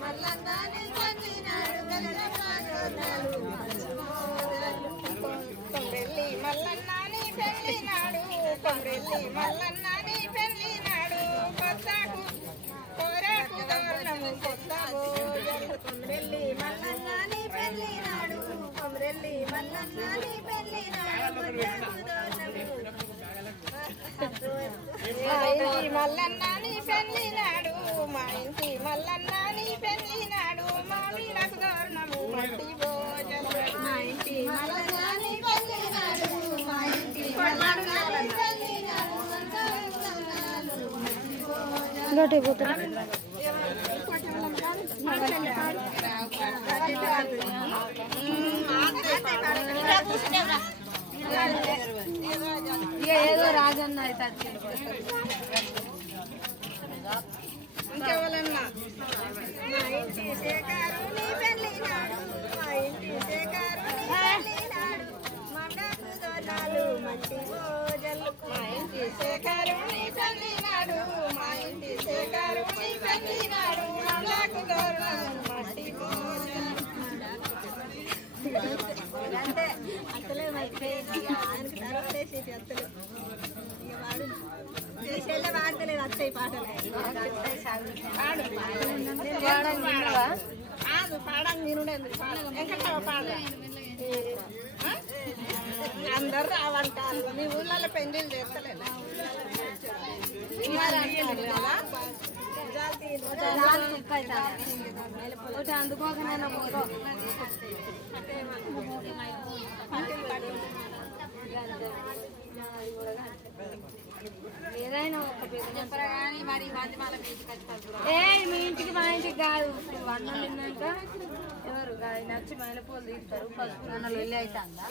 మల్లన్నాని పెళ్ళినాడు కొమ్రెల్లి మల్లన్నాని పెళ్ళినాడు కొమ్రెల్లి మల్లన్నాని పెళ్ళినాడు కొత్తకు కోరకు గౌరవము కొత్తగో కొమ్రెల్లి మల్లన్నాని పెళ్ళినాడు కొమ్రెల్లి మల్లన్నాని పెళ్ళినాడు మా ఇంటి మల్లన్నాని పెళ్ళినాడు మా ఇంటి మల్లన్నాని పెళ్ళినాడు మామిడకు గౌరవము మట్టి భోజనం మా ఇంటి మల్లన్నాని పెళ్ళినాడు మా ఇంటి మల్లన్నాని పెళ్ళినాడు లోటే పోతాడు ఏదో రాజన్న అయితే ఇంకెవరన్నా మా ఇంటి శేఖరు నీ పెళ్ళినాడు మా ఇంటి శేఖరు నీ పెళ్ళినాడు మండకు దోనాలు మట్టి భోజలు మా ఇంటి శేఖరు నీ పెళ్ళినాడు మా ఇంటి శేఖరు నీ పెళ్ళినాడు మండకు దోనాలు మట్టి భోజలు అంటే అసలే ఆయనకి తర్వాత అసలు ఇక వాడతలేదు అత్తయ్య పాటలు పాడంగా తినుడే పాడ అందరు రావంటారు మీ ఊళ్ళలో పెళ్లిళ్ళు చేస్తలేదా అందుకోకనే ఏదైనా ఒక చెప్పరా కానీ మరి మీ ఇంటికి మా ఇంటికి కాదు వంట తిన్నాక ఎవరు నచ్చి మైలపూలు తీస్తారు పసుపు నన్నలు వెళ్ళి అవుతుందా